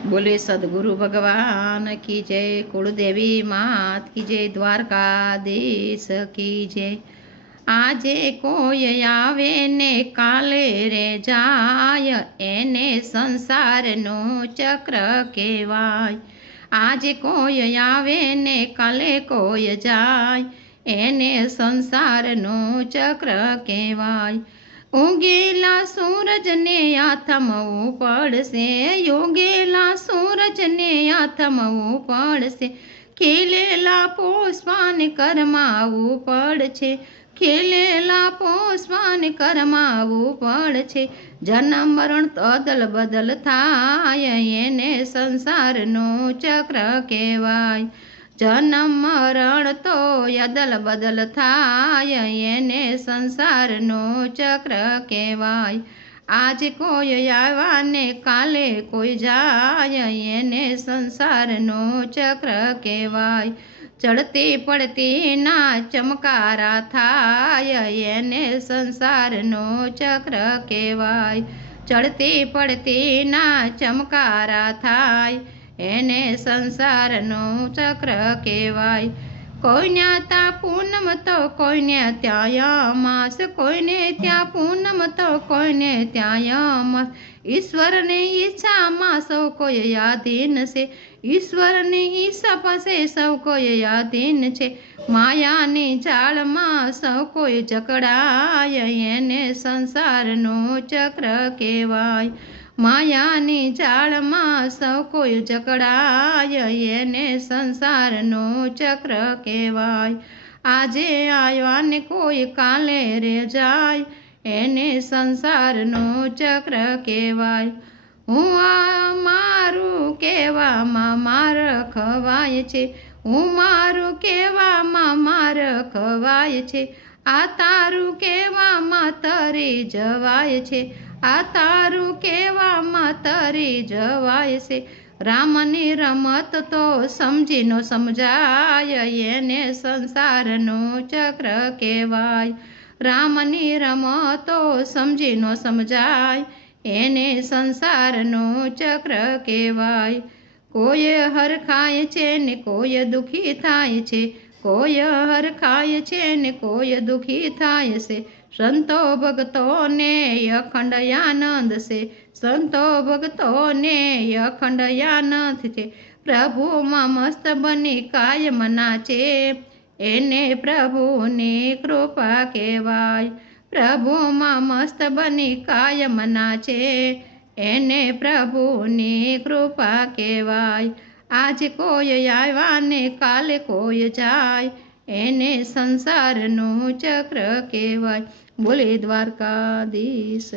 बोले सदगुरु भगवान की जय, कुलदेवी मात की जय, द्वारकाधीश की जय। આજે કોઈ આવે ને કાલે રે જાય, એને સંસારનું ચક્ર કહેવાય। આજે કોઈ આવે ને કાલે કોઈ જાય, એને સંસારનું ચક્ર કહેવાય। ઉગેલા સૂરજને આથમવું પડશે, ઉગેલા સૂરજને આથમવું પડશે, ખીલેલા પુષ્પાને કરમાવું પડશે, ખીલેલા પુષ્પાને કરમાવું પડશે। જન્મ મરણ અદલ બદલ થાય, એને સંસારનું ચક્ર કહેવાય। જન્મ મરણ તો અદલ બદલ થાય, એને સંસારનું ચક્ર કહેવાય। આજે કોઈ આવ્યા ને કાલે કોઈ જાય, એને સંસારનું ચક્ર કહેવાય। ચડતી પડતી ના ચમકારા થાય, એને સંસારનું ચક્ર કહેવાય। ચડતી પડતી ના ચમકારા થાય, એને સંસારનું ચક્ર કહેવાય। કોઈને ત્યાં પૂનમ તો કોઈને ત્યાં અમાસ, કોઈને ત્યાં પૂનમ તો કોઈને ત્યાં અમાસ। ઈશ્વરની ઈચ્છામાં સૌ કોઈ આધીન છે, ઈશ્વરની ઈચ્છા પાસે સૌ કોઈ આધીન છે। માયાની જાળમાં સૌ કોઈ જકડાય, એને સંસારનું ચક્ર કહેવાય। માયાની જાળમાં સૌ કોઈ જકડાય, એને સંસારનું ચક્ર કહેવાય। આજે આવ્યા ને કોઈ કાલે રે જાય, એને સંસારનું ચક્ર કહેવાય। હું આ મારું કહેવામાં માર ખવાય છે, હું મારું કહેવામાં માર ખવાય છે। આ તારું કહેવામાં તરી જવાય છે, આ તારું કહેવામાં તરી જવાય છે। રામની રમત તો સમજી ન સમજાય, એને સંસારનું ચક્ર કહેવાય। રામની રમતો સમજી ન સમજાય, એને સંસારનું ચક્ર કહેવાય। કોઈ હરખાય છે ને કોઈ દુઃખી થાય છે, કોઈ હરખાય છે ને કોઈ દુઃખી થાય છે। સંતો ભક્તોને અખંડ આનંદ છે, સંતો ભક્તોને અખંડ આનંદ છે। પ્રભુમાં મસ્ત બની કાયમ નાચે, એને પ્રભુની કૃપા કહેવાય। પ્રભુમાં મસ્ત બની કાયમ નાચે, એને પ્રભુની કૃપા કહેવાય। આજે કોઈ આવ્યા ને કાલે કોઈ જાય, એને સંસારનું ચક્ર કહેવાય। બોલે દ્વારકાધીશ।